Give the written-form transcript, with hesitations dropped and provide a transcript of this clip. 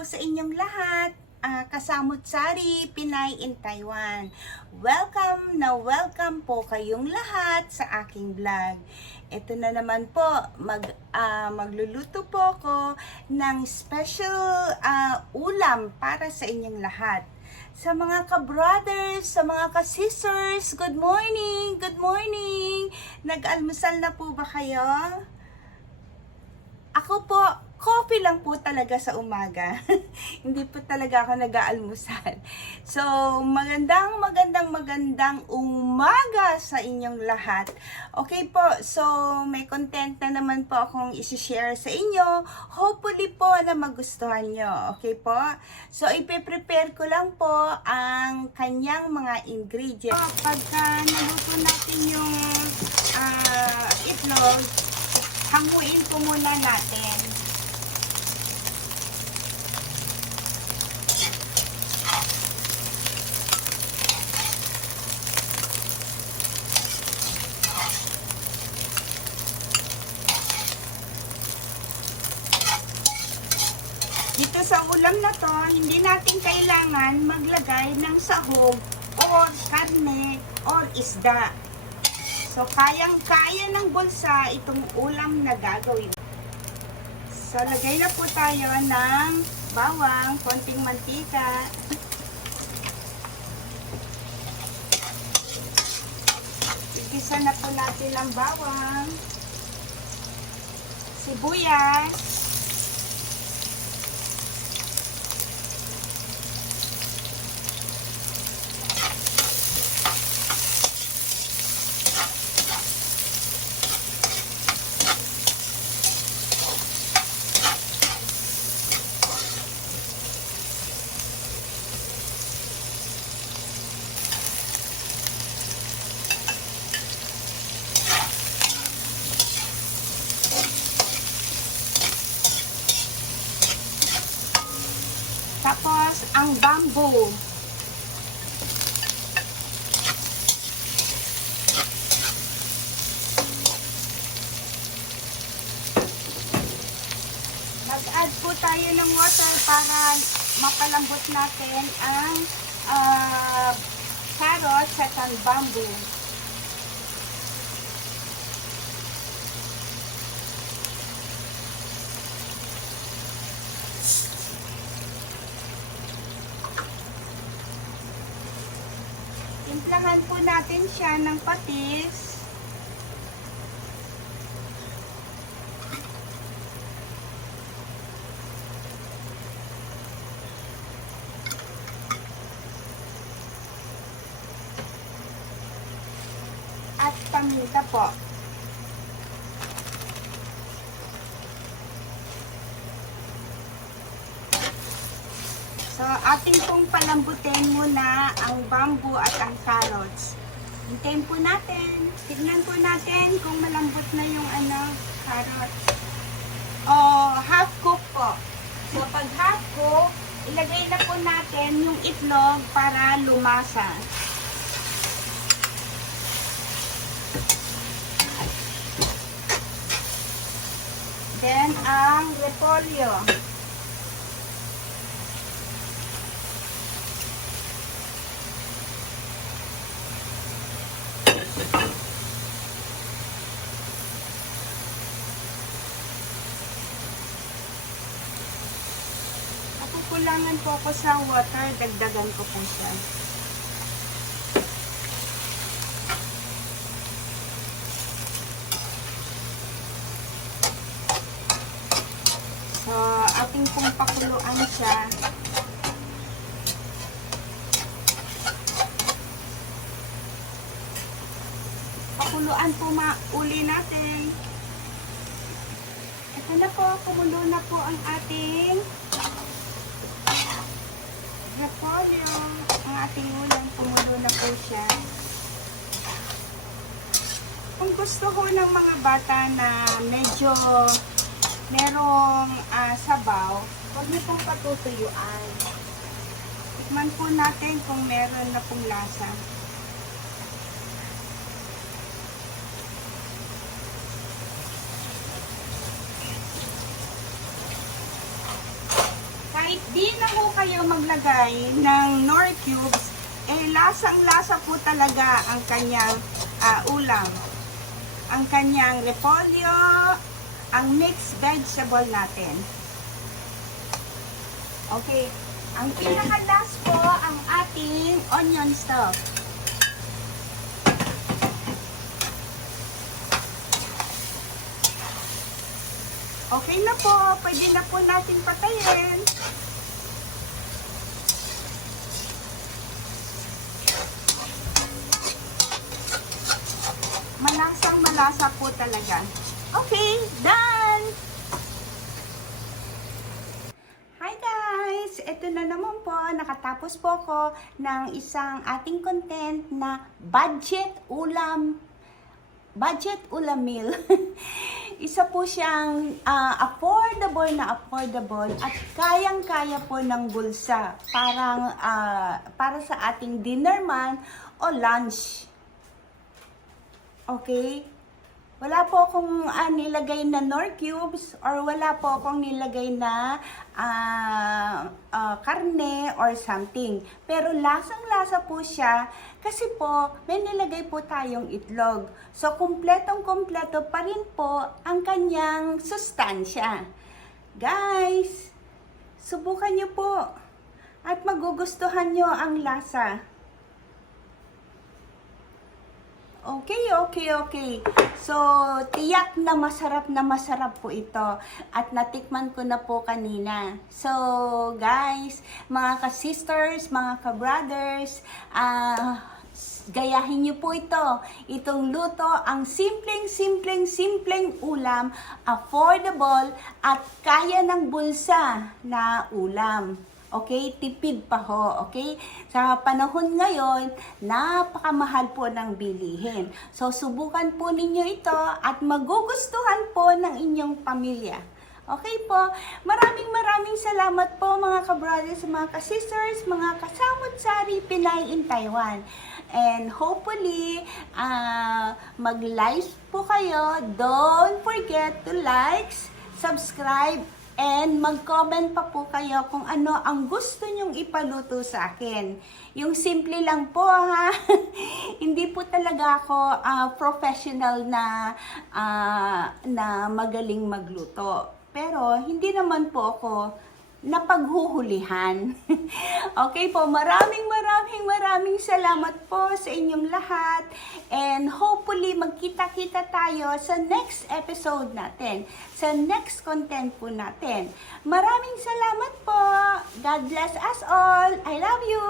po sa inyong lahat. Kasamot Sari, Pinay in Taiwan. Welcome po kayong lahat sa aking vlog. Ito na naman po, magluluto po ako ng special ulam para sa inyong lahat. Sa mga ka-brothers, sa mga ka-sisters, good morning! Good morning! Nag-almusal na po ba kayo? Ako po, coffee lang po talaga sa umaga. Hindi po talaga ako nag-aalmusal. So, magandang umaga sa inyong lahat. Okay po, so may content na naman po akong isi-share sa inyo. Hopefully po na magustuhan nyo. Okay po? So, ipe-prepare ko lang po ang kanyang mga ingredients. Pagka naluto natin yung itlog, hanguin po muna natin. Dito sa ulam na to, hindi natin kailangan maglagay ng sahog or karne or isda. So, kayang-kaya ng bulsa itong ulam na gagawin. So, lagay na po tayo ng bawang, konting mantika. Igisa na po natin ang bawang, sibuyas, tapos ang bamboo. Mag-add po tayo ng water para mapalambot natin ang carrots at ang bamboo. Timplahan po natin siya ng patis. At paminta po. So, ating pong palambutin muna ang bamboo at ang carrots. Hintayin po natin. Tignan po natin kung malambot na yung carrots. O, half cook po. So, pag half cook, ilagay na po natin yung itlog para lumasa. Then, ang repolyo. Kulangan po ako sa water, dagdagan ko po siya. So, ating pong pakuluan siya. Pakuluan po uli natin. Ito na po, kumulo na po ang ating repolyo. Ang ating ulam, kumulo na po siya. Kung gusto ko ng mga bata na medyo merong sabaw, huwag niyo pong patutuyuan. Tikman po natin kung meron na pong lasa. Kahit di na po kayo maglagay ng Nor cubes, lasang-lasa po talaga ang kanyang ulam. Ang kanyang repolyo, ang mixed vegetable natin. Okay. Ang pinaka-last po, ang ating onion stock. Okay na po. Pwede na po natin patayin. Malasang-malasa po talaga. Okay, done! Hi guys! Ito na naman po, nakatapos po ako ng isang ating content na budget ulam meal. Isa po siyang affordable at kayang-kaya po ng bulsa. Parang para sa ating dinner man o lunch. Okay? Wala po akong nilagay na Nor cubes or wala po akong nilagay na karne or something. Pero lasang-lasa po siya kasi po may nilagay po tayong itlog. So, kumpletong-kumpleto pa rin po ang kanyang sustansya. Guys, subukan nyo po at magugustuhan nyo ang lasa. Okay. So, tiyak na masarap po ito. At natikman ko na po kanina. So, guys, mga ka-sisters, mga ka-brothers, gayahin niyo po ito. Itong luto, ang simpleng ulam, affordable, at kaya ng bulsa na ulam. Okay, tipid pa ho, okay? Sa panahon ngayon, napakamahal po ng bilihin. So, subukan po ninyo ito at magugustuhan po ng inyong pamilya. Okay po, maraming salamat po mga ka-brothers, mga ka-sisters, mga kasamot-sari Pinay in Taiwan. And hopefully, mag-like po kayo. Don't forget to like, subscribe, and mag-comment pa po kayo kung ano ang gusto nyong ipaluto sa akin. Yung simple lang po ha. Hindi po talaga ako professional na magaling magluto. Pero hindi naman po ako napaghuhulihan. Okay po, maraming salamat po sa inyong lahat. And hopefully, magkita-kita tayo sa next episode natin. Sa next content po natin. Maraming salamat po. God bless us all. I love you.